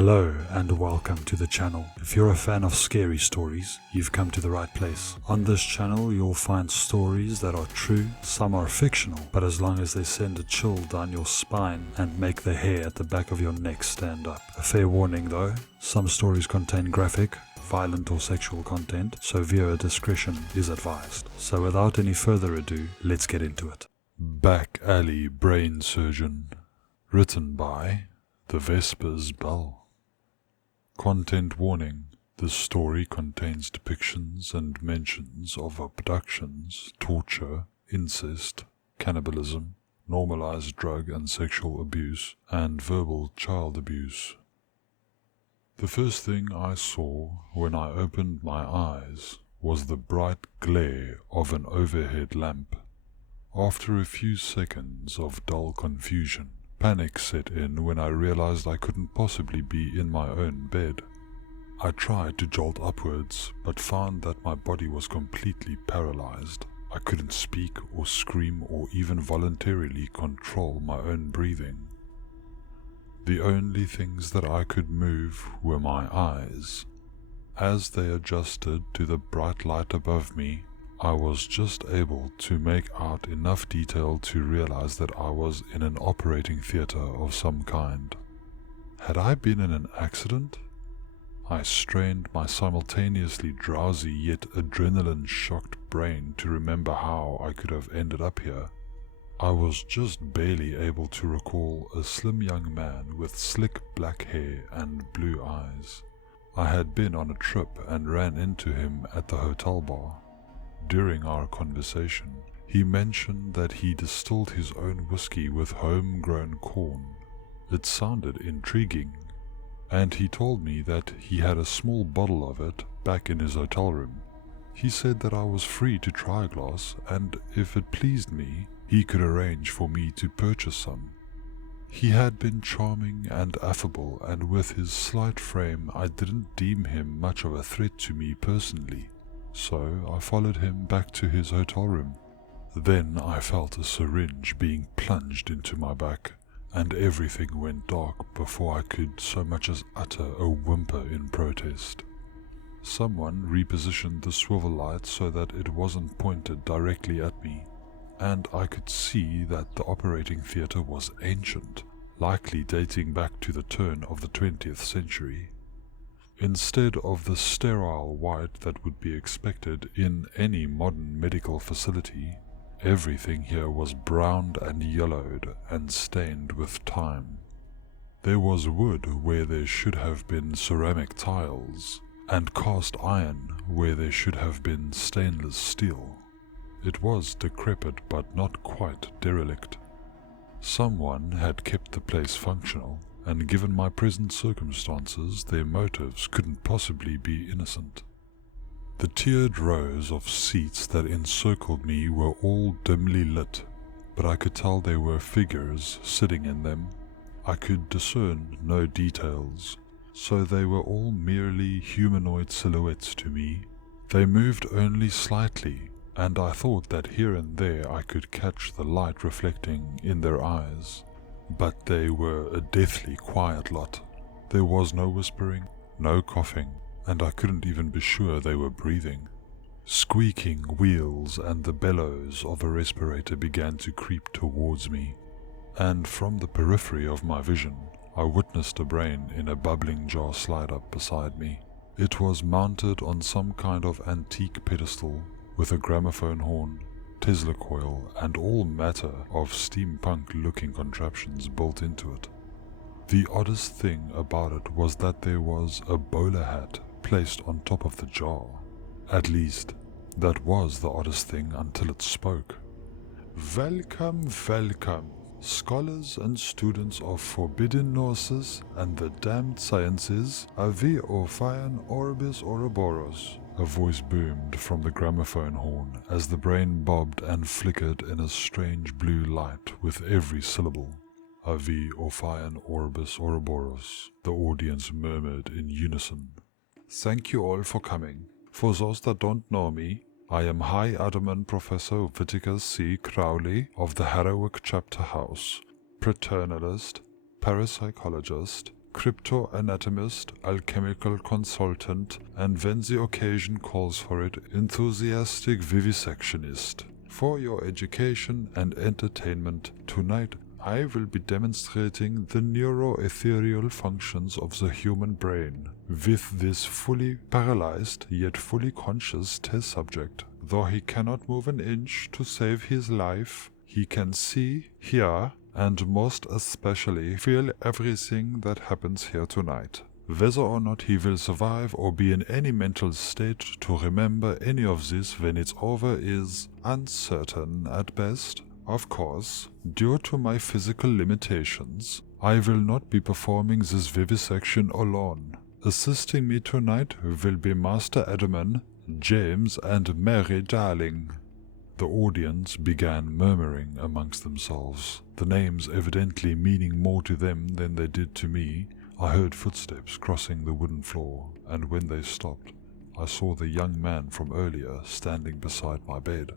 Hello and welcome to the channel. If you're a fan of scary stories, you've come to the right place. On this channel you'll find stories that are true, some are fictional, but as long as they send a chill down your spine and make the hair at the back of your neck stand up. A fair warning though, some stories contain graphic, violent or sexual content, so viewer discretion is advised. So without any further ado, let's get into it. Back Alley Brain Surgeon. Written by The Vespers Bell. Content warning. This story contains depictions and mentions of abductions, torture, incest, cannibalism, normalized drug and sexual abuse, and verbal child abuse. The first thing I saw when I opened my eyes was the bright glare of an overhead lamp. After a few seconds of dull confusion, panic set in when I realized I couldn't possibly be in my own bed. I tried to jolt upwards, but found that my body was completely paralyzed. I couldn't speak or scream or even voluntarily control my own breathing. The only things that I could move were my eyes. As they adjusted to the bright light above me, I was just able to make out enough detail to realize that I was in an operating theater of some kind. Had I been in an accident? I strained my simultaneously drowsy yet adrenaline-shocked brain to remember how I could have ended up here. I was just barely able to recall a slim young man with slick black hair and blue eyes. I had been on a trip and ran into him at the hotel bar. During our conversation, he mentioned that he distilled his own whiskey with homegrown corn. It sounded intriguing, and he told me that he had a small bottle of it back in his hotel room. He said that I was free to try a glass, and if it pleased me, he could arrange for me to purchase some. He had been charming and affable, and with his slight frame I didn't deem him much of a threat to me personally. So I followed him back to his hotel room. Then I felt a syringe being plunged into my back, and everything went dark before I could so much as utter a whimper in protest. Someone repositioned the swivel light so that it wasn't pointed directly at me, and I could see that the operating theater was ancient, likely dating back to the turn of the 20th century. Instead of the sterile white that would be expected in any modern medical facility, everything here was browned and yellowed and stained with time. There was wood where there should have been ceramic tiles, and cast iron where there should have been stainless steel. It was decrepit but not quite derelict. Someone had kept the place functional, and given my present circumstances, their motives couldn't possibly be innocent. The tiered rows of seats that encircled me were all dimly lit, but I could tell there were figures sitting in them. I could discern no details, so they were all merely humanoid silhouettes to me. They moved only slightly, and I thought that here and there I could catch the light reflecting in their eyes. But they were a deathly quiet lot. There was no whispering, no coughing, and I couldn't even be sure they were breathing. Squeaking wheels and the bellows of a respirator began to creep towards me, and from the periphery of my vision, I witnessed a brain in a bubbling jar slide up beside me. It was mounted on some kind of antique pedestal with a gramophone horn, Tesla coil, and all matter of steampunk-looking contraptions built into it. The oddest thing about it was that there was a bowler hat placed on top of the jar. At least, that was the oddest thing until it spoke. "Welcome, welcome, scholars and students of forbidden gnosis and the damned sciences, Ave Ophion Orbis Ouroboros." A voice boomed from the gramophone horn as the brain bobbed and flickered in a strange blue light with every syllable. "Ave Ophion Orbis Ouroboros," the audience murmured in unison. "Thank you all for coming. For those that don't know me, I am High Adamant Professor Whittaker C. Crowley of the Harrowick Chapter House, paternalist, parapsychologist, cryptoanatomist, alchemical consultant, and when the occasion calls for it, enthusiastic vivisectionist. For your education and entertainment, tonight I will be demonstrating the neuroethereal functions of the human brain with this fully paralyzed yet fully conscious test subject. Though he cannot move an inch to save his life, he can see, hear, and most especially feel everything that happens here tonight. Whether or not he will survive or be in any mental state to remember any of this when it's over is uncertain at best. Of course, due to my physical limitations, I will not be performing this vivisection alone. Assisting me tonight will be Master Edmund, James, and Mary Darling. The audience began murmuring amongst themselves, the names evidently meaning more to them than they did to me. I heard footsteps crossing the wooden floor, and when they stopped, I saw the young man from earlier standing beside my bed.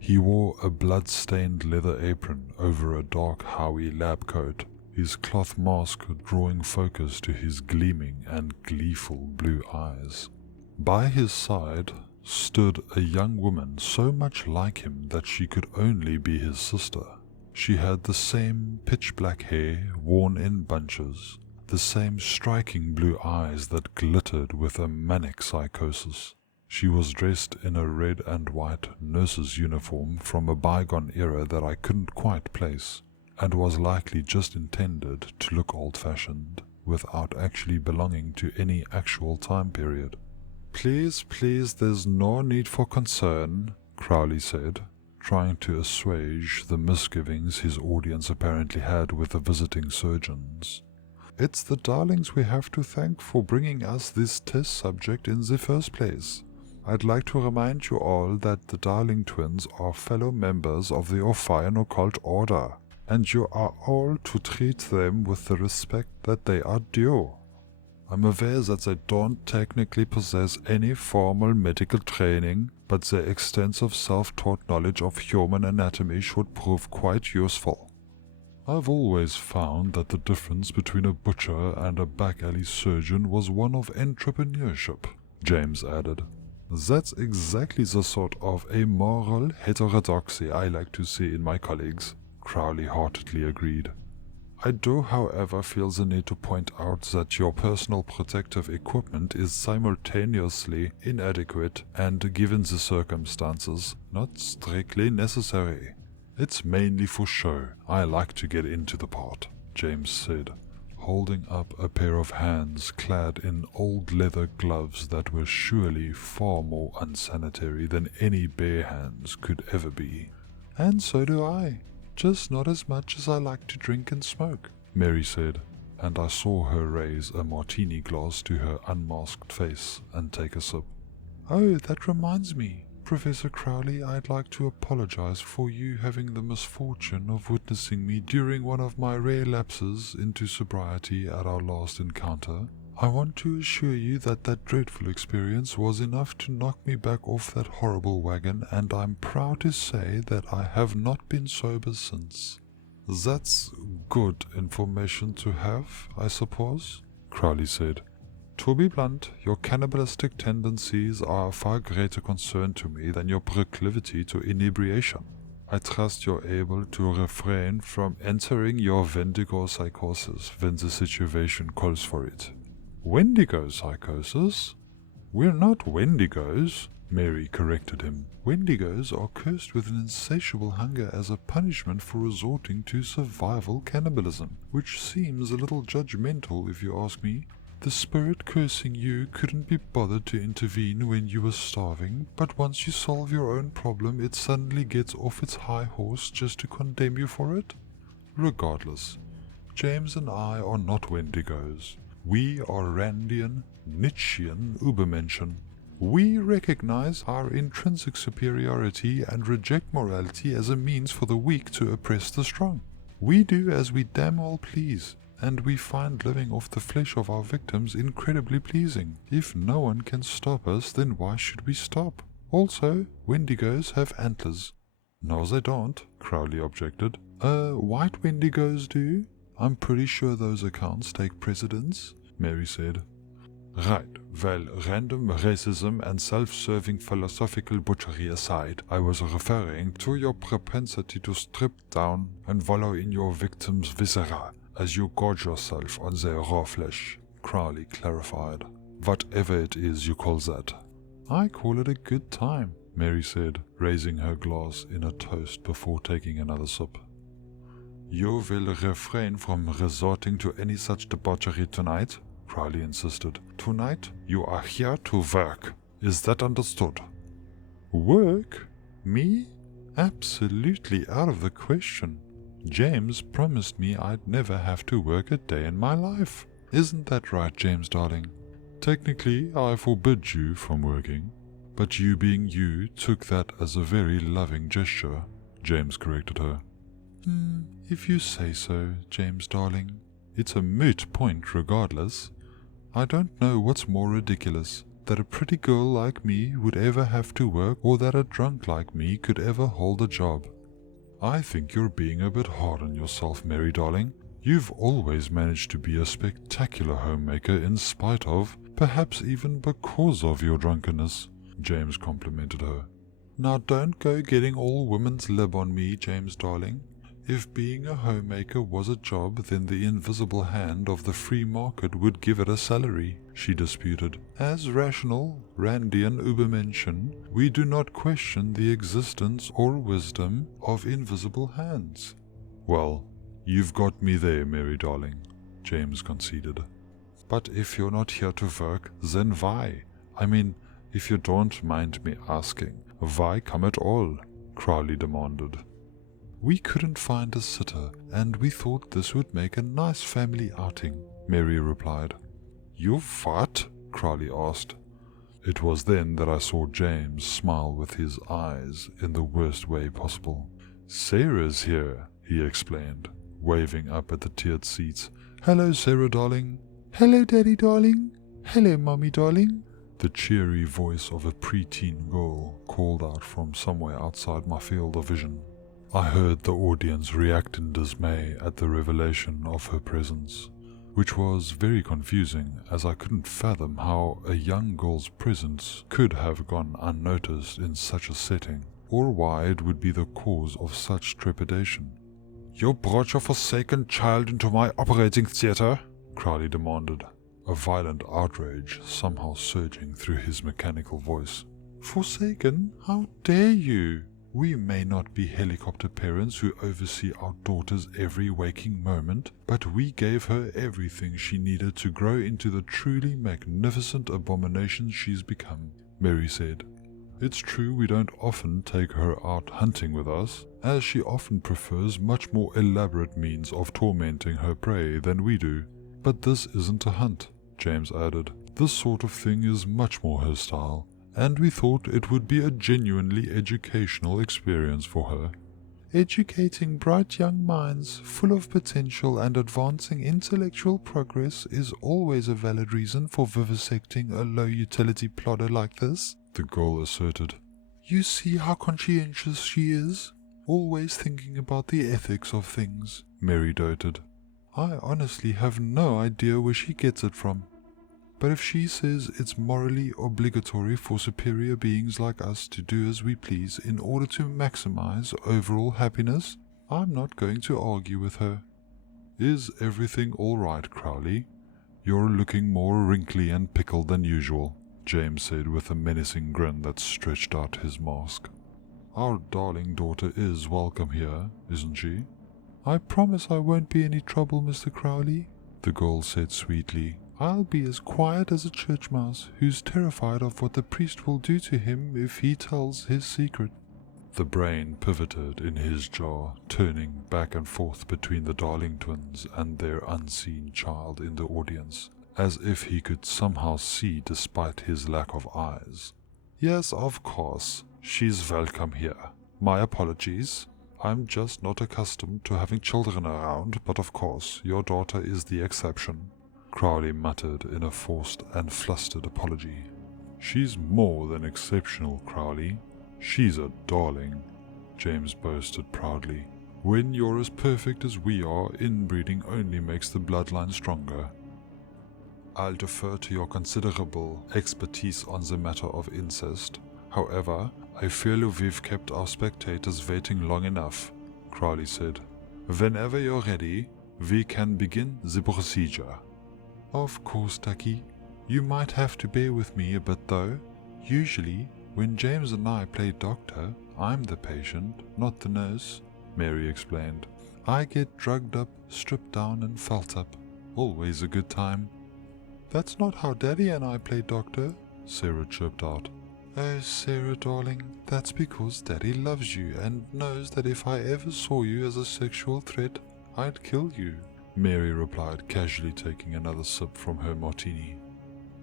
He wore a blood-stained leather apron over a dark Howie lab coat, his cloth mask drawing focus to his gleaming and gleeful blue eyes. By his side stood a young woman so much like him that she could only be his sister. She had the same pitch-black hair worn in bunches, the same striking blue eyes that glittered with a manic psychosis. She was dressed in a red and white nurse's uniform from a bygone era that I couldn't quite place, and was likely just intended to look old-fashioned, without actually belonging to any actual time period. Please, there's no need for concern," Crowley said, trying to assuage the misgivings his audience apparently had with the visiting surgeons. "It's the Darlings we have to thank for bringing us this test subject in the first place. I'd like to remind you all that the Darling twins are fellow members of the Orphean Occult Order, and you are all to treat them with the respect that they are due. I'm aware that they don't technically possess any formal medical training, but their extensive self-taught knowledge of human anatomy should prove quite useful. I've always found that the difference between a butcher and a back-alley surgeon was one of entrepreneurship," James added. "That's exactly the sort of amoral heterodoxy I like to see in my colleagues," Crowley heartedly agreed. "I do, however, feel the need to point out that your personal protective equipment is simultaneously inadequate and, given the circumstances, not strictly necessary. It's mainly for show. I like to get into the part," James said, holding up a pair of hands clad in old leather gloves that were surely far more unsanitary than any bare hands could ever be. "And so do I. Just not as much as I like to drink and smoke," Mary said, and I saw her raise a martini glass to her unmasked face and take a sip. "Oh, that reminds me, Professor Crowley, I'd like to apologize for you having the misfortune of witnessing me during one of my rare lapses into sobriety at our last encounter. I want to assure you that that dreadful experience was enough to knock me back off that horrible wagon, and I'm proud to say that I have not been sober since." "That's good information to have, I suppose," Crowley said. "To be blunt, your cannibalistic tendencies are a far greater concern to me than your proclivity to inebriation. I trust you're able to refrain from entering your Wendigo psychosis when the situation calls for it." "Wendigo psychosis? We're not Wendigos," Mary corrected him. "Wendigos are cursed with an insatiable hunger as a punishment for resorting to survival cannibalism, which seems a little judgmental if you ask me. The spirit cursing you couldn't be bothered to intervene when you were starving, but once you solve your own problem, it suddenly gets off its high horse just to condemn you for it. Regardless, James and I are not Wendigos. We are Randian, Nietzschean Übermenschen. We recognize our intrinsic superiority and reject morality as a means for the weak to oppress the strong. We do as we damn well please, and we find living off the flesh of our victims incredibly pleasing. If no one can stop us, then why should we stop? Also, Wendigos have antlers." "No, they don't," Crowley objected. White Wendigos do. I'm pretty sure those accounts take precedence, Mary said. Right, well, random racism and self-serving philosophical butchery aside, I was referring to your propensity to strip down and wallow in your victim's viscera as you gorge yourself on their raw flesh, Crowley clarified. Whatever it is you call that. I call it a good time, Mary said, raising her glass in a toast before taking another sip. You will refrain from resorting to any such debauchery tonight? Crowley insisted. Tonight, you are here to work. Is that understood? Work? Me? Absolutely out of the question. James promised me I'd never have to work a day in my life. Isn't that right, James, darling? Technically, I forbid you from working, but you being you took that as a very loving gesture, James corrected her. If you say so, James, darling. It's a moot point regardless. I don't know what's more ridiculous, that a pretty girl like me would ever have to work or that a drunk like me could ever hold a job. I think you're being a bit hard on yourself, Mary darling. You've always managed to be a spectacular homemaker in spite of, perhaps even because of your drunkenness, James complimented her. Now don't go getting all woman's lib on me, James darling. If being a homemaker was a job, then the invisible hand of the free market would give it a salary, she disputed. As rational, Randian Übermenschen, we do not question the existence or wisdom of invisible hands. Well, you've got me there, Mary darling, James conceded. But if you're not here to work, then why? I mean, if you don't mind me asking, why come at all? Crowley demanded. We couldn't find a sitter, and we thought this would make a nice family outing, Mary replied. You what? Crowley asked. It was then that I saw James smile with his eyes in the worst way possible. Sarah's here, he explained, waving up at the tiered seats. Hello, Sarah darling. Hello, Daddy darling. Hello, Mommy darling. The cheery voice of a preteen girl called out from somewhere outside my field of vision. I heard the audience react in dismay at the revelation of her presence, which was very confusing as I couldn't fathom how a young girl's presence could have gone unnoticed in such a setting, or why it would be the cause of such trepidation. You brought your forsaken child into my operating theatre? Crowley demanded, a violent outrage somehow surging through his mechanical voice. Forsaken? How dare you? We may not be helicopter parents who oversee our daughters every waking moment, but we gave her everything she needed to grow into the truly magnificent abomination she's become, Mary said. It's true we don't often take her out hunting with us, as she often prefers much more elaborate means of tormenting her prey than we do. But this isn't a hunt, James added. This sort of thing is much more her style, and we thought it would be a genuinely educational experience for her. Educating bright young minds, full of potential and advancing intellectual progress is always a valid reason for vivisecting a low-utility plodder like this, the girl asserted. You see how conscientious she is, always thinking about the ethics of things, Mary doted. I honestly have no idea where she gets it from. But if she says it's morally obligatory for superior beings like us to do as we please in order to maximize overall happiness, I'm not going to argue with her. Is everything all right, Crowley? You're looking more wrinkly and pickled than usual, James said with a menacing grin that stretched out his mask. Our darling daughter is welcome here, isn't she? I promise I won't be any trouble, Mr. Crowley, the girl said sweetly. I'll be as quiet as a church mouse who's terrified of what the priest will do to him if he tells his secret. The brain pivoted in his jaw, turning back and forth between the Darling twins and their unseen child in the audience, as if he could somehow see despite his lack of eyes. Yes, of course, she's welcome here. My apologies. I'm just not accustomed to having children around, but of course, your daughter is the exception, Crowley muttered in a forced and flustered apology. She's more than exceptional, Crowley. She's a darling, James boasted proudly. When you're as perfect as we are, inbreeding only makes the bloodline stronger. I'll defer to your considerable expertise on the matter of incest. However, I feel we've kept our spectators waiting long enough, Crowley said. Whenever you're ready, we can begin the procedure. Of course, Ducky. You might have to bear with me a bit though. Usually, when James and I play doctor, I'm the patient, not the nurse, Mary explained. I get drugged up, stripped down and felt up. Always a good time. That's not how Daddy and I play doctor, Sarah chirped out. Oh, Sarah darling, that's because Daddy loves you and knows that if I ever saw you as a sexual threat, I'd kill you, Mary replied, casually taking another sip from her martini.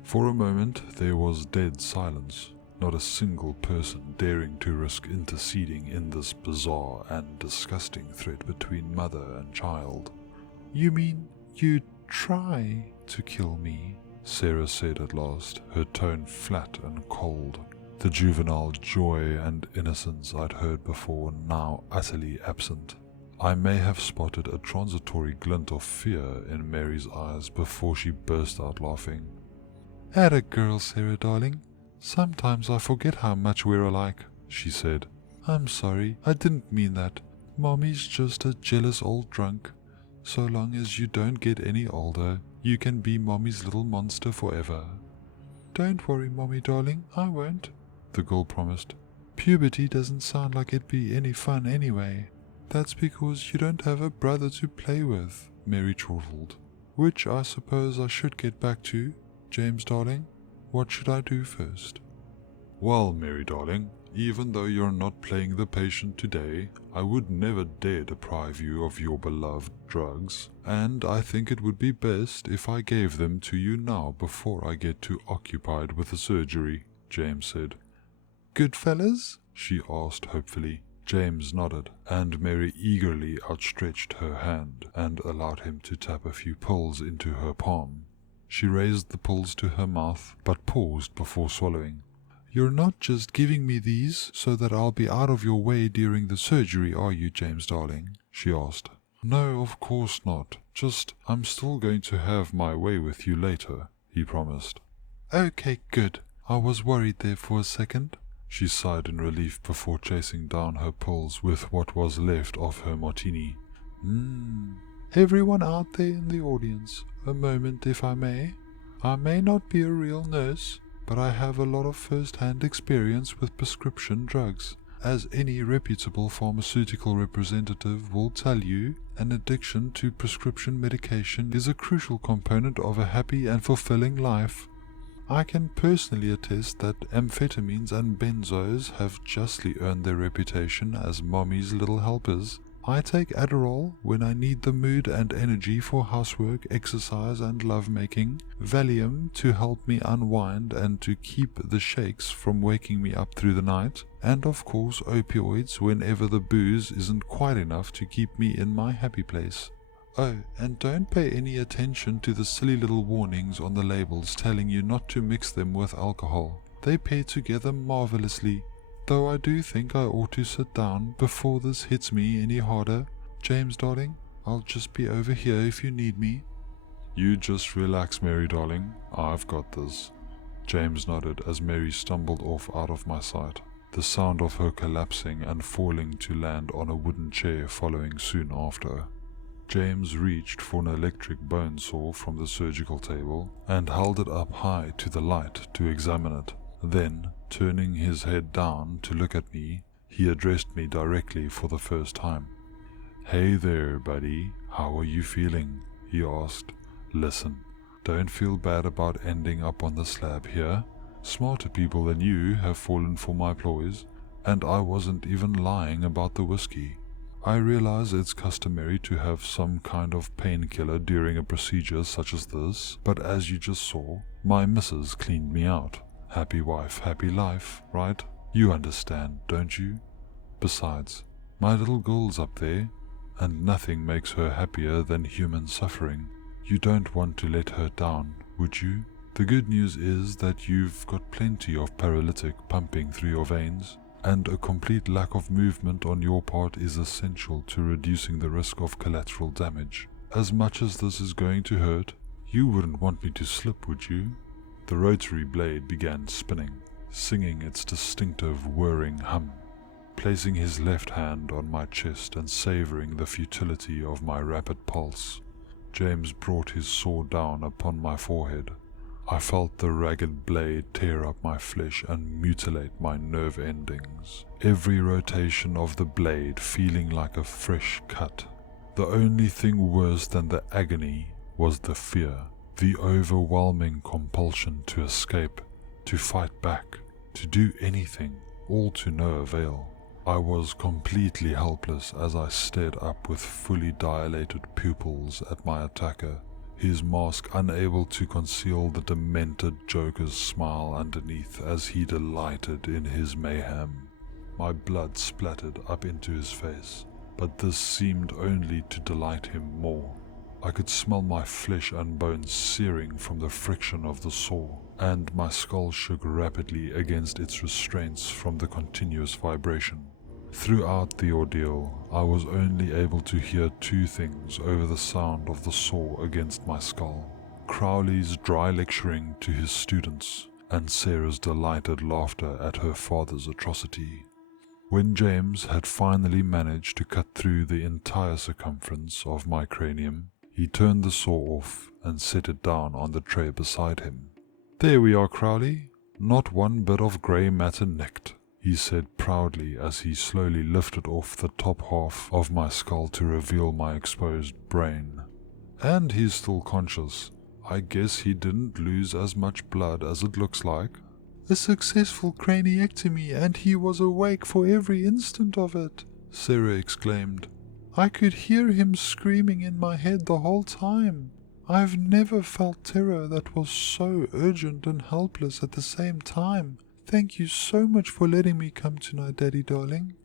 For a moment there was dead silence, not a single person daring to risk interceding in this bizarre and disgusting threat between mother and child. You mean you'd try to kill me? Sarah said at last, her tone flat and cold. The juvenile joy and innocence I'd heard before now utterly absent. I may have spotted a transitory glint of fear in Mary's eyes before she burst out laughing. Atta girl, Sarah darling. Sometimes I forget how much we're alike, she said. I'm sorry, I didn't mean that. Mommy's just a jealous old drunk. So long as you don't get any older, you can be Mommy's little monster forever. Don't worry, Mommy darling, I won't, the girl promised. Puberty doesn't sound like it'd be any fun anyway. That's because you don't have a brother to play with, Mary chortled. Which I suppose I should get back to, James darling. What should I do first? Well, Mary darling, even though you're not playing the patient today, I would never dare deprive you of your beloved drugs, and I think it would be best if I gave them to you now before I get too occupied with the surgery, James said. Good fellas? She asked hopefully. James nodded, and Mary eagerly outstretched her hand and allowed him to tap a few pills into her palm. She raised the pills to her mouth, but paused before swallowing. You're not just giving me these so that I'll be out of your way during the surgery, are you, James darling? She asked. No, of course not. Just, I'm still going to have my way with you later, he promised. Okay, good. I was worried there for a second. She sighed in relief before chasing down her pills with what was left of her martini. Everyone out there in the audience, a moment if I may. I may not be a real nurse, but I have a lot of first-hand experience with prescription drugs. As any reputable pharmaceutical representative will tell you, an addiction to prescription medication is a crucial component of a happy and fulfilling life. I can personally attest that amphetamines and benzos have justly earned their reputation as Mommy's little helpers. I take Adderall when I need the mood and energy for housework, exercise and lovemaking, Valium to help me unwind and to keep the shakes from waking me up through the night, and of course opioids whenever the booze isn't quite enough to keep me in my happy place. Oh, and don't pay any attention to the silly little warnings on the labels telling you not to mix them with alcohol. They pair together marvelously. Though I do think I ought to sit down before this hits me any harder. James darling, I'll just be over here if you need me. You just relax, Mary darling. I've got this. James nodded as Mary stumbled off out of my sight, the sound of her collapsing and falling to land on a wooden chair following soon after. James reached for an electric bone saw from the surgical table and held it up high to the light to examine it. Then, turning his head down to look at me, he addressed me directly for the first time. Hey there, buddy. How are you feeling? He asked. Listen, don't feel bad about ending up on the slab here. Smarter people than you have fallen for my ploys, and I wasn't even lying about the whiskey. I realize it's customary to have some kind of painkiller during a procedure such as this, but as you just saw, my missus cleaned me out. Happy wife, happy life, right? You understand, don't you? Besides, my little girl's up there, and nothing makes her happier than human suffering. You don't want to let her down, would you? The good news is that you've got plenty of paralytic pumping through your veins, and a complete lack of movement on your part is essential to reducing the risk of collateral damage. As much as this is going to hurt, you wouldn't want me to slip, would you? The rotary blade began spinning, singing its distinctive whirring hum. Placing his left hand on my chest and savoring the futility of my rapid pulse, James brought his sword down upon my forehead. I felt the ragged blade tear up my flesh and mutilate my nerve endings, every rotation of the blade feeling like a fresh cut. The only thing worse than the agony was the fear, the overwhelming compulsion to escape, to fight back, to do anything, all to no avail. I was completely helpless as I stared up with fully dilated pupils at my attacker, his mask unable to conceal the demented Joker's smile underneath as he delighted in his mayhem. My blood splattered up into his face, but this seemed only to delight him more. I could smell my flesh and bones searing from the friction of the saw, and my skull shook rapidly against its restraints from the continuous vibration. Throughout the ordeal, I was only able to hear two things over the sound of the saw against my skull: Crowley's dry lecturing to his students, and Sarah's delighted laughter at her father's atrocity. When James had finally managed to cut through the entire circumference of my cranium, he turned the saw off and set it down on the tray beside him. "There we are, Crowley. Not one bit of grey matter nicked," he said proudly as he slowly lifted off the top half of my skull to reveal my exposed brain. "And he's still conscious. I guess he didn't lose as much blood as it looks like." "A successful craniectomy, and he was awake for every instant of it," Sarah exclaimed. "I could hear him screaming in my head the whole time. I've never felt terror that was so urgent and helpless at the same time. Thank you so much for letting me come tonight, Daddy darling."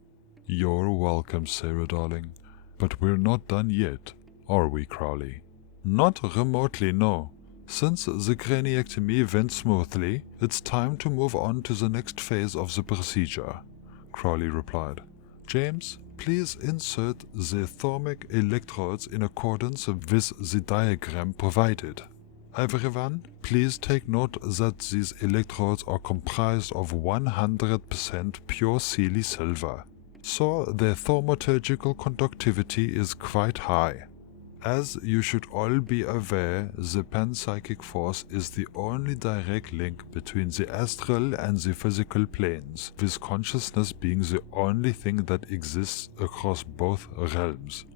"You're welcome, Sarah darling. But we're not done yet, are we, Crowley?" "Not remotely, no. Since the craniectomy went smoothly, it's time to move on to the next phase of the procedure," Crowley replied. "James, please insert the thermic electrodes in accordance with the diagram provided. Everyone, please take note that these electrodes are comprised of 100% pure Sealy silver, so their thaumaturgical conductivity is quite high. As you should all be aware, the panpsychic force is the only direct link between the astral and the physical planes, with consciousness being the only thing that exists across both realms.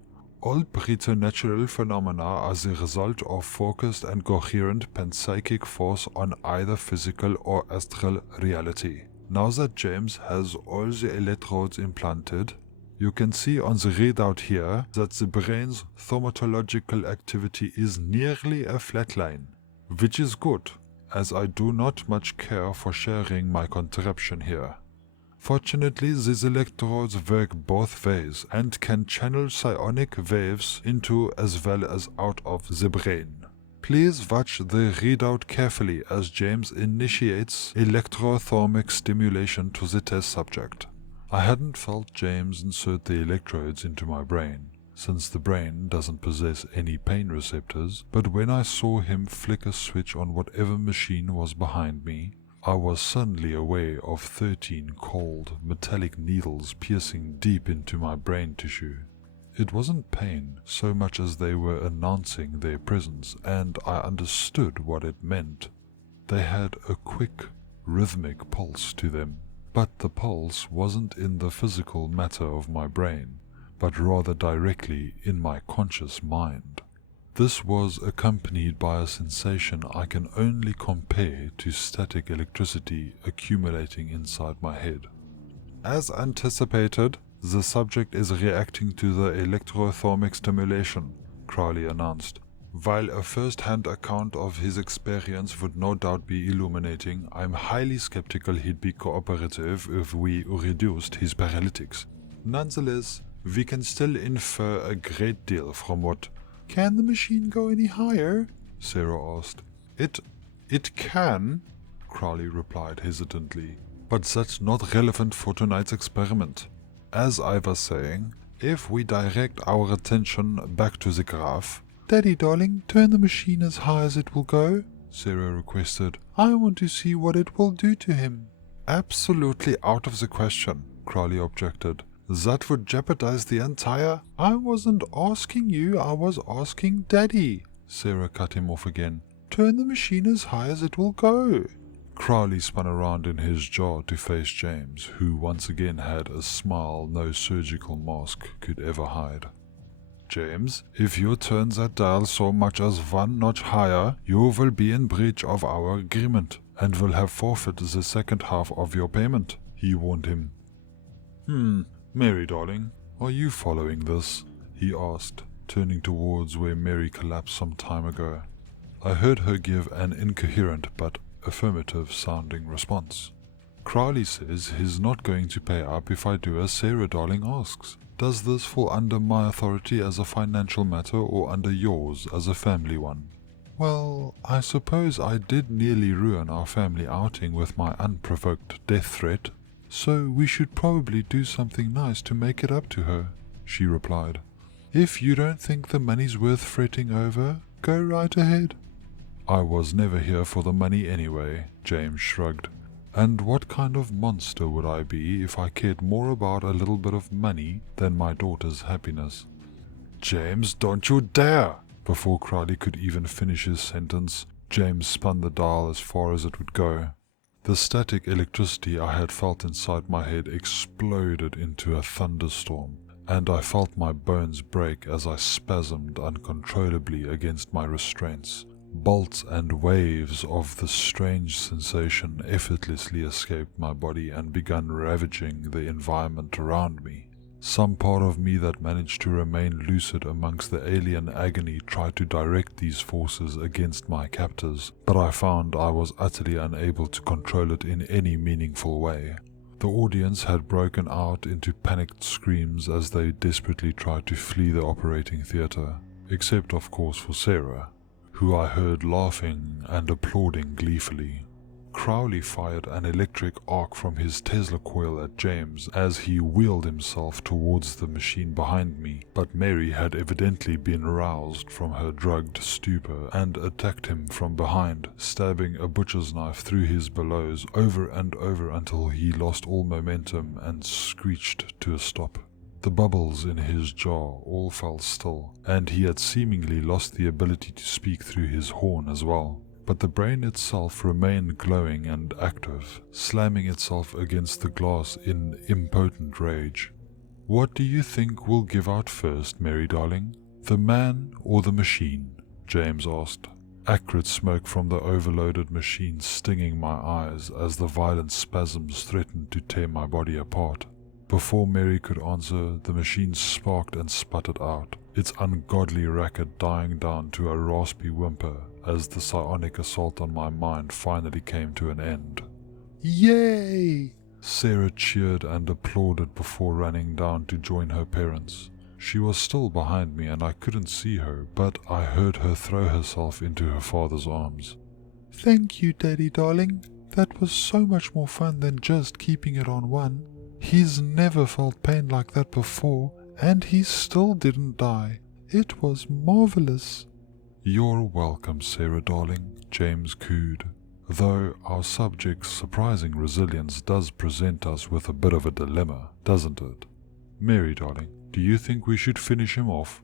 All preternatural phenomena are the result of focused and coherent panpsychic force on either physical or astral reality. Now that James has all the electrodes implanted, you can see on the readout here that the brain's thaumatological activity is nearly a flat line, which is good, as I do not much care for sharing my contraption here. Fortunately, these electrodes work both ways and can channel psionic waves into as well as out of the brain. Please watch the readout carefully as James initiates electrothermic stimulation to the test subject. I hadn't felt James insert the electrodes into my brain, since the brain doesn't possess any pain receptors, but when I saw him flick a switch on whatever machine was behind me, I was suddenly aware of 13 cold, metallic needles piercing deep into my brain tissue. It wasn't pain so much as they were announcing their presence, and I understood what it meant. They had a quick, rhythmic pulse to them, but the pulse wasn't in the physical matter of my brain, but rather directly in my conscious mind. This was accompanied by a sensation I can only compare to static electricity accumulating inside my head. As anticipated, the subject is reacting to the electrothermic stimulation, Crowley announced. While a first-hand account of his experience would no doubt be illuminating, I'm highly skeptical he'd be cooperative if we reduced his paralytics. Nonetheless, we can still infer a great deal from what... "Can the machine go any higher?" Sarah asked. It can, Crowley replied hesitantly, But that's not relevant for tonight's experiment. As I was saying, if we direct our attention back to the graph... Daddy darling, turn the machine as high as it will go, Sarah requested. I want to see what it will do to him. Absolutely out of the question, Crowley objected. That would jeopardize the entire... I wasn't asking you, I was asking Daddy. Sarah cut him off again. Turn the machine as high as it will go. Crowley spun around in his jaw to face James, who once again had a smile no surgical mask could ever hide. James, if you turn that dial so much as 1 notch higher, you will be in breach of our agreement, and will have forfeited the second half of your payment, he warned him. Mary darling, are you following this? He asked, turning towards where Mary collapsed some time ago. I heard her give an incoherent but affirmative sounding response. Crowley says he's not going to pay up if I do as Sarah darling asks. Does this fall under my authority as a financial matter or under yours as a family one? Well, I suppose I did nearly ruin our family outing with my unprovoked death threat, so we should probably do something nice to make it up to her, she replied. If you don't think the money's worth fretting over, go right ahead. I was never here for the money anyway, James shrugged. And what kind of monster would I be if I cared more about a little bit of money than my daughter's happiness? James, don't you dare! Before Crowley could even finish his sentence, James spun the dial as far as it would go. The static electricity I had felt inside my head exploded into a thunderstorm, and I felt my bones break as I spasmed uncontrollably against my restraints. Bolts and waves of the strange sensation effortlessly escaped my body and began ravaging the environment around me. Some part of me that managed to remain lucid amongst the alien agony tried to direct these forces against my captors, but I found I was utterly unable to control it in any meaningful way. The audience had broken out into panicked screams as they desperately tried to flee the operating theatre, except of course for Sarah, who I heard laughing and applauding gleefully. Crowley fired an electric arc from his Tesla coil at James as he wheeled himself towards the machine behind me, but Mary had evidently been roused from her drugged stupor and attacked him from behind, stabbing a butcher's knife through his bellows over and over until he lost all momentum and screeched to a stop. The bubbles in his jaw all fell still, and he had seemingly lost the ability to speak through his horn as well. But the brain itself remained glowing and active, slamming itself against the glass in impotent rage. What do you think will give out first, Mary darling? The man or the machine? James asked. Acrid smoke from the overloaded machine stinging my eyes as the violent spasms threatened to tear my body apart. Before Mary could answer, the machine sparked and sputtered out, its ungodly racket dying down to a raspy whimper as the psionic assault on my mind finally came to an end. Yay! Sarah cheered and applauded before running down to join her parents. She was still behind me and I couldn't see her, but I heard her throw herself into her father's arms. Thank you, Daddy darling. That was so much more fun than just keeping it on one. He's never felt pain like that before, and he still didn't die. It was marvelous. You're welcome, Sarah darling, James cooed, though our subject's surprising resilience does present us with a bit of a dilemma, doesn't it? Mary darling, do you think we should finish him off?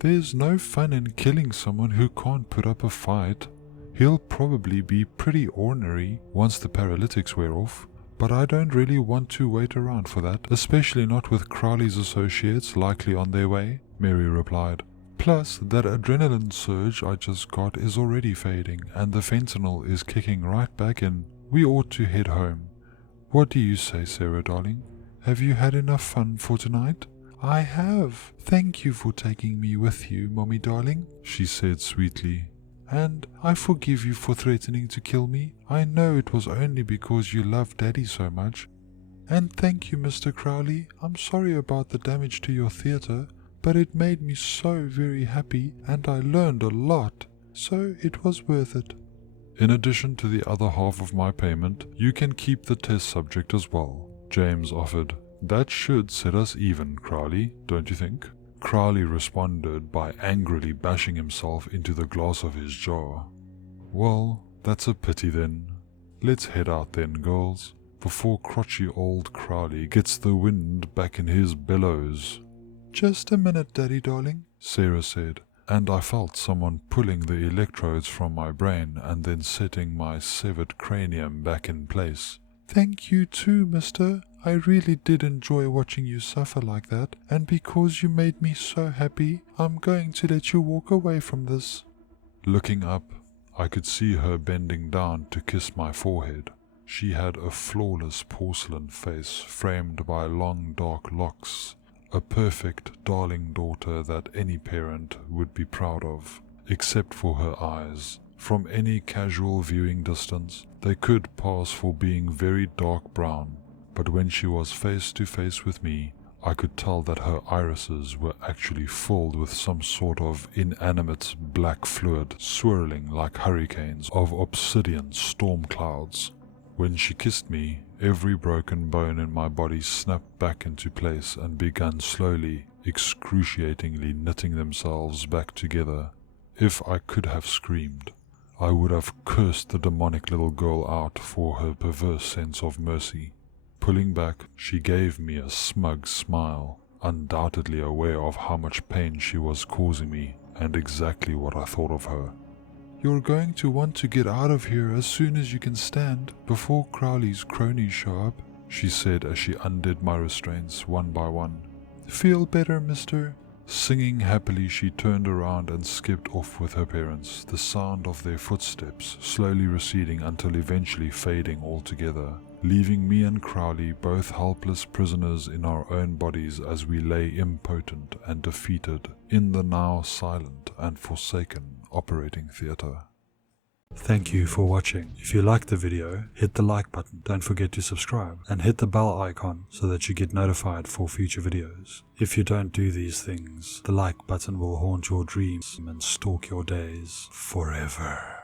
There's no fun in killing someone who can't put up a fight. He'll probably be pretty ornery once the paralytics wear off, but I don't really want to wait around for that, especially not with Crowley's associates likely on their way, Mary replied. Plus, that adrenaline surge I just got is already fading, and the fentanyl is kicking right back in. We ought to head home. What do you say, Sarah darling? Have you had enough fun for tonight? I have. Thank you for taking me with you, Mommy darling, she said sweetly. And I forgive you for threatening to kill me. I know it was only because you love Daddy so much. And thank you, Mr. Crowley. I'm sorry about the damage to your theatre, but it made me so very happy and I learned a lot, so it was worth it. In addition to the other half of my payment, you can keep the test subject as well, James offered. That should set us even, Crowley, don't you think? Crowley responded by angrily bashing himself into the glass of his jar. Well, that's a pity then. Let's head out then, girls, before crotchy old Crowley gets the wind back in his bellows. Just a minute, Daddy darling, Sarah said, and I felt someone pulling the electrodes from my brain and then setting my severed cranium back in place. Thank you too, mister. I really did enjoy watching you suffer like that, and because you made me so happy, I'm going to let you walk away from this. Looking up, I could see her bending down to kiss my forehead. She had a flawless porcelain face framed by long dark locks, a perfect darling daughter that any parent would be proud of, except for her eyes. From any casual viewing distance, they could pass for being very dark brown, but when she was face to face with me, I could tell that her irises were actually filled with some sort of inanimate black fluid swirling like hurricanes of obsidian storm clouds. When she kissed me, every broken bone in my body snapped back into place and began slowly, excruciatingly knitting themselves back together. If I could have screamed, I would have cursed the demonic little girl out for her perverse sense of mercy. Pulling back, she gave me a smug smile, undoubtedly aware of how much pain she was causing me and exactly what I thought of her. You're going to want to get out of here as soon as you can stand, before Crowley's cronies show up, she said as she undid my restraints one by one. Feel better, mister? Singing happily, she turned around and skipped off with her parents, the sound of their footsteps slowly receding until eventually fading altogether, leaving me and Crowley both helpless prisoners in our own bodies as we lay impotent and defeated in the now silent and forsaken operating theatre. Thank you for watching. If you liked the video, hit the like button, don't forget to subscribe, and hit the bell icon so that you get notified for future videos. If you don't do these things, the like button will haunt your dreams and stalk your days forever.